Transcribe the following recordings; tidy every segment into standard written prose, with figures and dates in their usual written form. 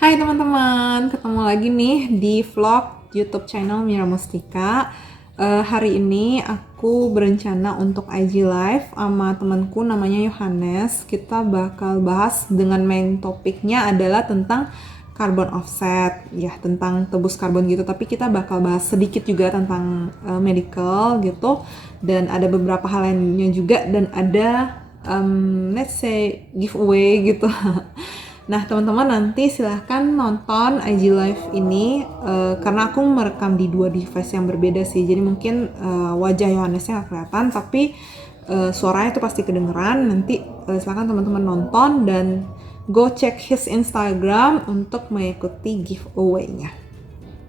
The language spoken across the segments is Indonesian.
Hai teman-teman, ketemu lagi nih di vlog YouTube channel Mira Mustika. Hari ini aku berencana untuk IG Live sama temanku namanya Yohanes. Kita bakal bahas dengan main topiknya adalah tentang carbon offset, ya tentang tebus karbon gitu. Tapi kita bakal bahas sedikit juga tentang medical gitu, dan ada beberapa hal lainnya juga, dan ada let's say giveaway gitu. Nah, teman-teman nanti silahkan nonton IG Live ini karena aku merekam di dua device yang berbeda sih. Jadi mungkin wajah Yohanesnya nggak kelihatan, tapi suaranya itu pasti kedengeran. Nanti silahkan teman-teman nonton dan go check his Instagram untuk mengikuti giveaway-nya.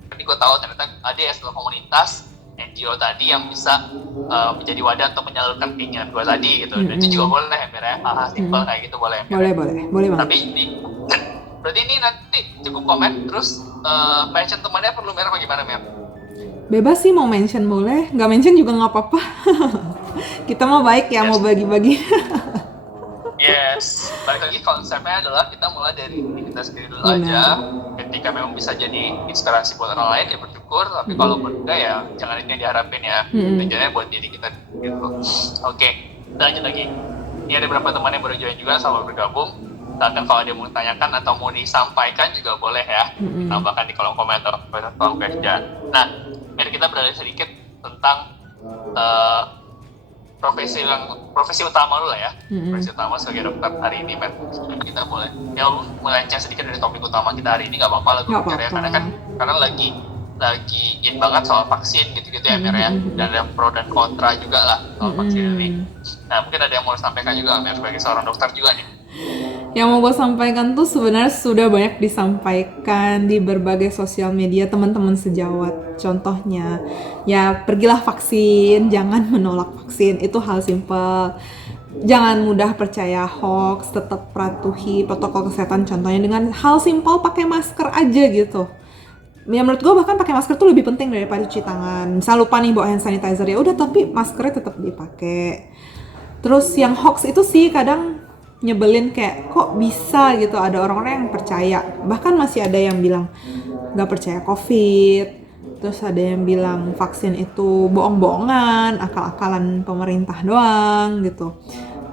Tapi gue tahu ternyata ada ya sebuah komunitas NGO tadi yang bisa menjadi wadah untuk menyalurkan keinginan gue tadi gitu. Dan itu juga boleh ya Mir ya, hal-hal simpel kayak gitu boleh ya Mir. Boleh banget. Tapi ini berarti ini nanti cukup komen terus mention temannya perlu Mir apa gimana Mir? Bebas sih, mau mention boleh, nggak mention juga nggak apa-apa. Kita mau baik ya, mau bagi-bagi. Yes, balik lagi konsepnya adalah kita mulai dari diri kita sendiri dulu aja. Ketika memang bisa jadi inspirasi buat orang lain ya bersyukur, tapi kalau enggak ya jangan itu yang diharapin ya. Tujuannya buat diri kita gitu. Oke, kita lanjut lagi. Ini ada beberapa teman yang baru join juga sama bergabung. Misalkan kalau ada yang mau ditanyakan atau mau disampaikan juga boleh ya. Tambahkan di kolom komentar atau kolom question. Nah, biar kita beralih sedikit tentang profesi utama lu lah ya. Profesi utama sebagai dokter hari ini kita boleh ya melenceng sedikit dari topik utama kita hari ini, nggak apa-apa lah gue pikir ya, karena lagi in banget soal vaksin gitu-gitu ya Mir ya, dan ada pro dan kontra juga lah soal vaksin ini. Nah mungkin ada yang mau sampaikan juga Mir sebagai seorang dokter juga nih. Yang mau gue sampaikan tuh sebenarnya sudah banyak disampaikan di berbagai sosial media teman-teman sejawat. Contohnya, ya pergilah vaksin, jangan menolak vaksin, itu hal simpel. Jangan mudah percaya hoax, tetap patuhi protokol kesehatan, contohnya dengan hal simpel pakai masker aja gitu. Ya menurut gue bahkan pakai masker tuh lebih penting daripada cuci tangan. Misal lupa nih bawa hand sanitizer, ya udah tapi maskernya tetap dipakai. Terus yang hoax itu sih kadang nyebelin, kayak kok bisa gitu ada orang-orang yang percaya, bahkan masih ada yang bilang nggak percaya COVID, terus ada yang bilang vaksin itu bohong-bohongan, akal-akalan pemerintah doang gitu.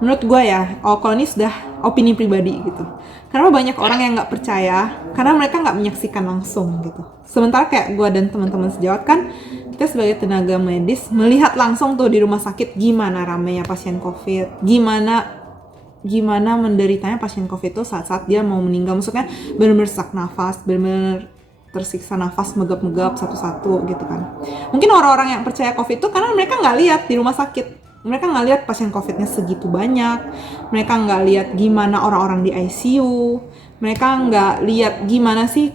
Menurut gue ya, kalau ini sudah opini pribadi gitu, karena banyak orang yang nggak percaya karena mereka nggak menyaksikan langsung gitu. Sementara kayak gue dan teman-teman sejawat kan, kita sebagai tenaga medis melihat langsung tuh di rumah sakit gimana ramainya pasien COVID, gimana menderitanya pasien COVID itu saat-saat dia mau meninggal. Maksudnya benar-benar sesak nafas, benar-benar tersiksa nafas, megap-megap satu-satu gitu kan. Mungkin orang-orang yang percaya COVID itu karena mereka nggak lihat di rumah sakit, mereka nggak lihat pasien COVID-nya segitu banyak, mereka nggak lihat gimana orang-orang di ICU, mereka nggak lihat gimana sih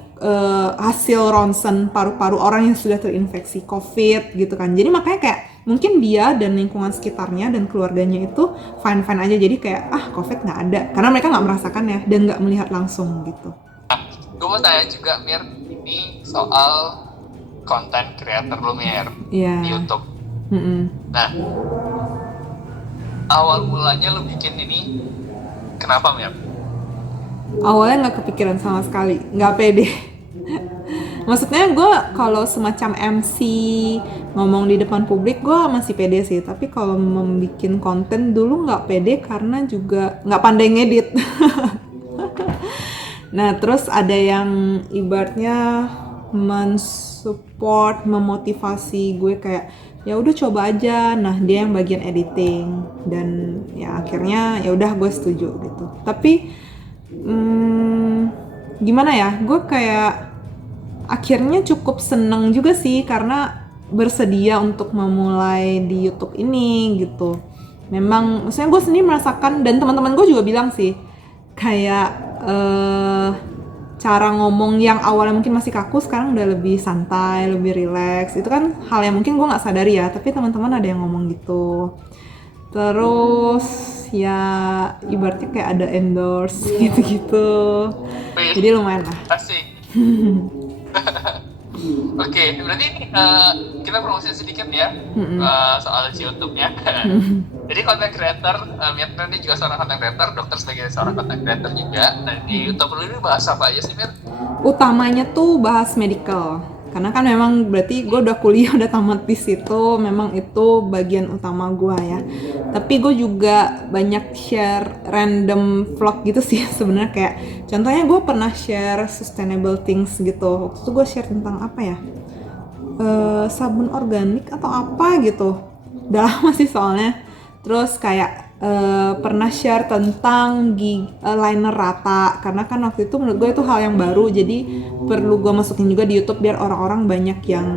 hasil ronsen paru-paru orang yang sudah terinfeksi COVID gitu kan. Jadi makanya kayak mungkin dia dan lingkungan sekitarnya dan keluarganya itu fine-fine aja, jadi kayak COVID nggak ada karena mereka nggak merasakan ya dan nggak melihat langsung gitu. Gue mau tanya juga Mir, ini soal konten creator lu Mir di YouTube. Nah, awal mulanya lu bikin ini kenapa Mir? Awalnya nggak kepikiran sama sekali, nggak pede. Maksudnya gue kalau semacam MC ngomong di depan publik gue masih pede sih, tapi kalau membuat konten dulu nggak pede karena juga nggak pandai ngedit. Nah terus ada yang ibaratnya mensupport, memotivasi gue kayak ya udah coba aja. Nah dia yang bagian editing dan ya akhirnya ya udah gue setuju gitu. Tapi gimana ya, gue kayak akhirnya cukup seneng juga sih karena bersedia untuk memulai di YouTube ini gitu. Memang maksudnya gue sendiri merasakan, dan teman-teman gue juga bilang sih kayak cara ngomong yang awalnya mungkin masih kaku sekarang udah lebih santai, lebih relax. Itu kan hal yang mungkin gue nggak sadari ya, tapi teman-teman ada yang ngomong gitu. Terus ya ibaratnya kayak ada endorse gitu-gitu. Jadi lumayan lah. Asik. Oke, berarti ini kita promosi sedikit ya soal YouTube-nya. Jadi content creator, Mirna ini juga seorang content creator, dokter sebagai seorang content creator juga. Nah di YouTube ini bahas apa aja sih Mir? Utamanya tuh bahas medical, karena kan memang berarti gue udah kuliah udah tamat di situ, memang itu bagian utama gue ya. Tapi gue juga banyak share random vlog gitu sih sebenarnya, kayak contohnya gue pernah share sustainable things gitu. Waktu itu gue share tentang apa ya, sabun organik atau apa gitu, udah lama sih soalnya. Terus kayak pernah share tentang liner rata, karena kan waktu itu menurut gue itu hal yang baru, jadi perlu gue masukin juga di YouTube biar orang-orang banyak yang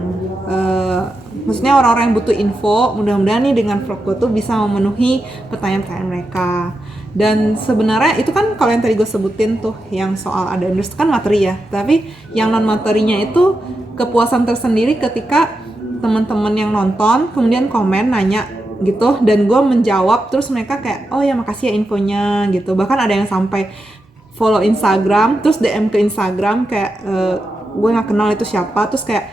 maksudnya orang-orang yang butuh info. Mudah-mudahan nih dengan vlog gue tuh bisa memenuhi pertanyaan-pertanyaan mereka. Dan sebenarnya itu kan kalau yang tadi gue sebutin tuh yang soal ada endorse kan materi ya, tapi yang non materinya itu kepuasan tersendiri ketika teman-teman yang nonton kemudian komen nanya gitu, dan gue menjawab, terus mereka kayak oh ya makasih ya infonya gitu. Bahkan ada yang sampai follow Instagram terus DM ke Instagram kayak gue nggak kenal itu siapa, terus kayak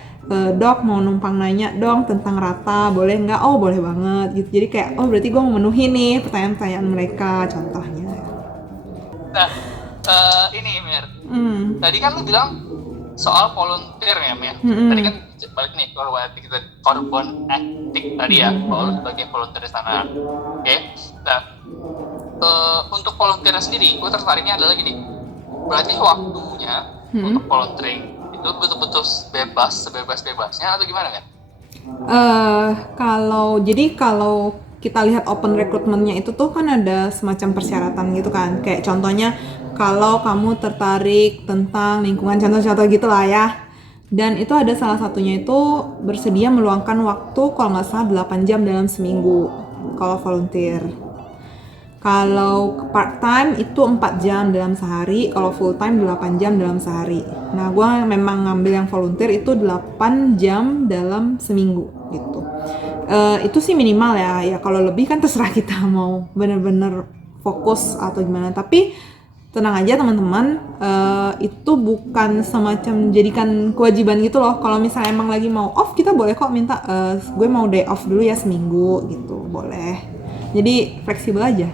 dok mau numpang nanya dong tentang rata boleh nggak, oh boleh banget gitu. Jadi kayak oh berarti gue memenuhi nih pertanyaan-pertanyaan mereka contohnya. Nah ini Mir, tadi kan lu bilang soal volunteer ya Mir. Tadi kan balik nih korban etik tadi ya, kalau lu sebagai volunteer di sana. Oke. Nah untuk volunteer sendiri, gue tertariknya adalah gini. Berarti waktunya untuk volunteering itu betul-betul bebas, sebebas-bebasnya atau gimana kan? Kalau kita lihat open recruitment-nya itu tuh kan ada semacam persyaratan gitu kan. Kayak contohnya kalau kamu tertarik tentang lingkungan, contoh-contoh gitu lah ya. Dan itu ada salah satunya itu bersedia meluangkan waktu kalau nggak salah 8 jam dalam seminggu kalau volunteer. Kalau part time itu 4 jam dalam sehari, kalau full time 8 jam dalam sehari. Nah, gue memang ngambil yang volunteer itu 8 jam dalam seminggu gitu. Itu sih minimal ya kalau lebih kan terserah kita mau bener-bener fokus atau gimana. Tapi tenang aja teman-teman, itu bukan semacam jadikan kewajiban gitu loh. Kalau misalnya emang lagi mau off, kita boleh kok minta gue mau day off dulu ya seminggu gitu, boleh. Jadi fleksibel aja.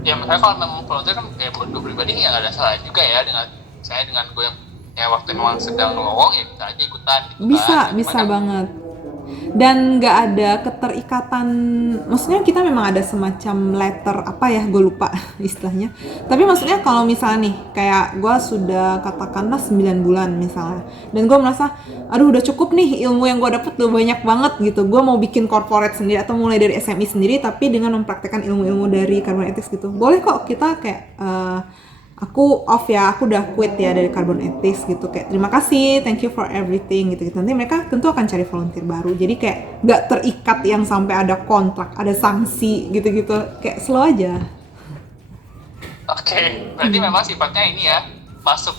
Ya misalnya kalau memang volunteer kan ya buat gue pribadi ya nggak ada salah juga ya dengan saya dengan gue yang ya waktu memang sedang lowong ya bisa aja ikutan gitu Bisa kan. banget. Dan nggak ada keterikatan, maksudnya kita memang ada semacam letter apa ya, gue lupa istilahnya. Tapi maksudnya kalau misalnya nih kayak gue sudah katakanlah 9 bulan misalnya, dan gue merasa aduh udah cukup nih ilmu yang gue dapet udah banyak banget gitu, gue mau bikin corporate sendiri atau mulai dari SMI sendiri tapi dengan mempraktekkan ilmu-ilmu dari carbon ethics gitu, boleh kok kita kayak aku off ya, aku udah quit ya dari carbon ethics gitu, kayak terima kasih, thank you for everything gitu. Nanti mereka tentu akan cari volunteer baru, jadi kayak nggak terikat yang sampai ada kontrak, ada sanksi gitu-gitu, kayak slow aja. Oke, berarti memang sifatnya ini ya, masuk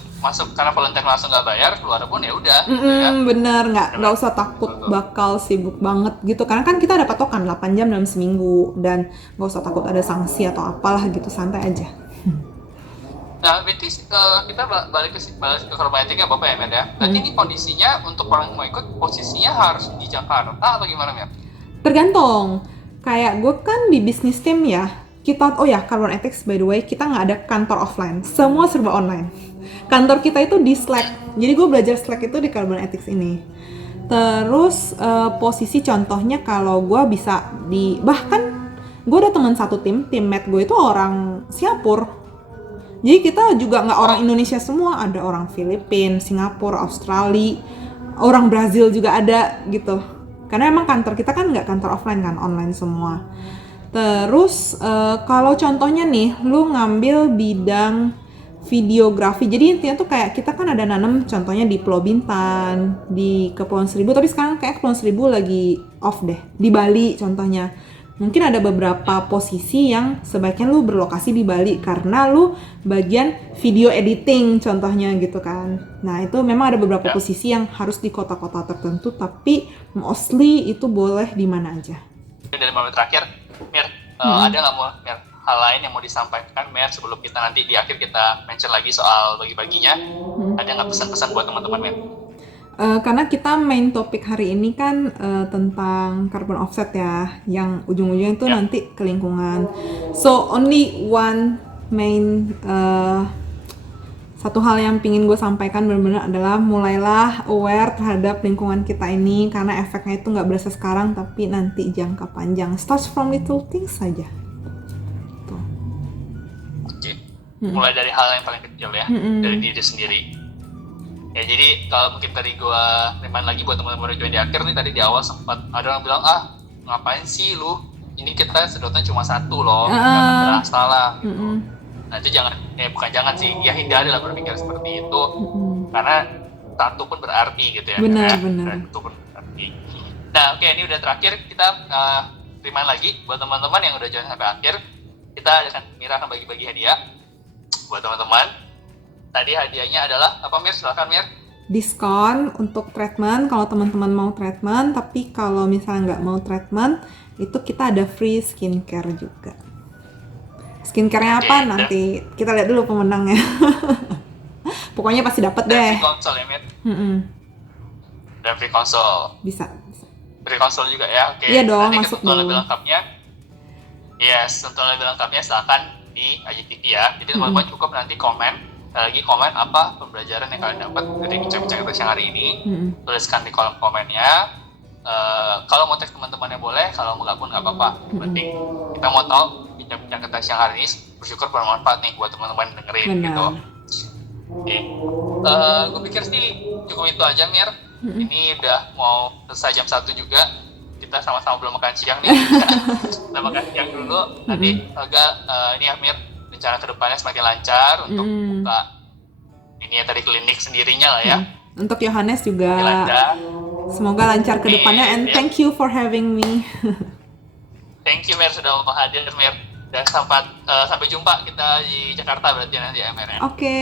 karena volunteer langsung nggak bayar, keluar pun ya udah gitu ya. Bener, nggak usah takut bakal sibuk banget gitu, karena kan kita ada patokan 8 jam dalam seminggu, dan nggak usah takut ada sanksi atau apalah gitu, santai aja. Nah, berarti kita balik ke korban etiknya Bapak ya, Mer ya. Berarti ini kondisinya untuk orang yang mau ikut posisinya harus di Jakarta atau gimana, Mer? Tergantung. Kayak gue kan di bisnis tim ya. Kita, oh ya, carbon ethics by the way, kita nggak ada kantor offline. Semua serba online. Kantor kita itu di Slack. Jadi gue belajar Slack itu di carbon ethics ini. Terus posisi contohnya kalau gue bisa bahkan gue ada teman satu teammate gue itu orang Singapura. Jadi kita juga nggak orang Indonesia semua, ada orang Filipina, Singapura, Australia, orang Brazil juga ada gitu. Karena emang kantor kita kan nggak kantor offline kan, online semua. Terus kalau contohnya nih, lu ngambil bidang videografi, jadi intinya tuh kayak kita kan ada nanam contohnya di Pulau Bintan, di Kepulauan Seribu, tapi sekarang kayak Kepulauan Seribu lagi off deh, di Bali contohnya. Mungkin ada beberapa posisi yang sebaiknya lu berlokasi di Bali karena lu bagian video editing contohnya gitu kan. Nah itu memang ada beberapa posisi yang harus di kota-kota tertentu, tapi mostly itu boleh di mana aja. Dari momen terakhir, Mir, ada nggak mau Mir, hal lain yang mau disampaikan Mir sebelum kita nanti di akhir kita mention lagi soal bagi-baginya? Ada nggak pesan-pesan buat teman-teman Mir? Karena kita main topik hari ini kan tentang carbon offset ya, yang ujung-ujungnya itu Ya. nanti ke lingkungan. So only one main satu hal yang pingin gue sampaikan benar-benar adalah mulailah aware terhadap lingkungan kita ini, karena efeknya itu nggak berasa sekarang tapi nanti jangka panjang. Starts from little things saja. Tuh. Oke. Mulai dari hal yang paling kecil ya, dari diri sendiri. Ya jadi kalau mungkin tadi gue remind lagi buat teman-teman yang join di akhir nih, tadi di awal sempat ada orang bilang, ngapain sih lu? Ini kita sedotnya cuma satu loh, jangan berasa lah. Gitu. Nah itu jangan, bukan jangan sih, ya hindari lah berpikir seperti itu, karena satu pun berarti gitu ya. Benar. Satu pun berarti. Nah oke, ini udah terakhir, kita remind lagi buat teman-teman yang udah join sampai akhir, kita Mira akan bagi-bagi hadiah buat teman-teman. Tadi hadiahnya adalah apa, Mir? Silakan, Mir. Diskon untuk treatment kalau teman-teman mau treatment, tapi kalau misalnya nggak mau treatment, itu kita ada free skincare juga. Skincare-nya apa? Nanti kita lihat dulu pemenangnya. Pokoknya pasti dapat deh. Free konsol ya, Mir? Dan free konsol. Bisa. Free konsol juga ya, oke. Iya dong, nanti masuk untuk dulu. lebih lengkapnya, untuk lebih lengkapnya silakan di IGTV ya. Jadi teman-teman cukup nanti komen apa pembelajaran yang kalian dapat dari bincang-bincang kita siang hari ini. Tuliskan di kolom komennya. Kalau mau tag teman-temannya boleh, kalau nggak pun nggak apa-apa. Penting kita mau tahu bincang-bincang kita siang hari ini bersyukur bermanfaat nih buat teman-teman yang dengerin. Benar. Gitu. Oke. Gue pikir sih cukup itu aja, Mir. Ini udah mau selesai jam 1 juga. Kita sama-sama belum makan siang nih. Kita makan siang dulu. Nanti agak ini ya, Mir, rencana kedepannya semakin lancar untuk buka ini ya tadi klinik sendirinya lah ya. Untuk Yohanes juga. Lancar. Semoga lancar ke depannya, and thank you for having me. Thank you, Mir, sudah mau hadir, Mir. Dan sampai jumpa kita di Jakarta berarti nanti ya, Mir ya. Oke.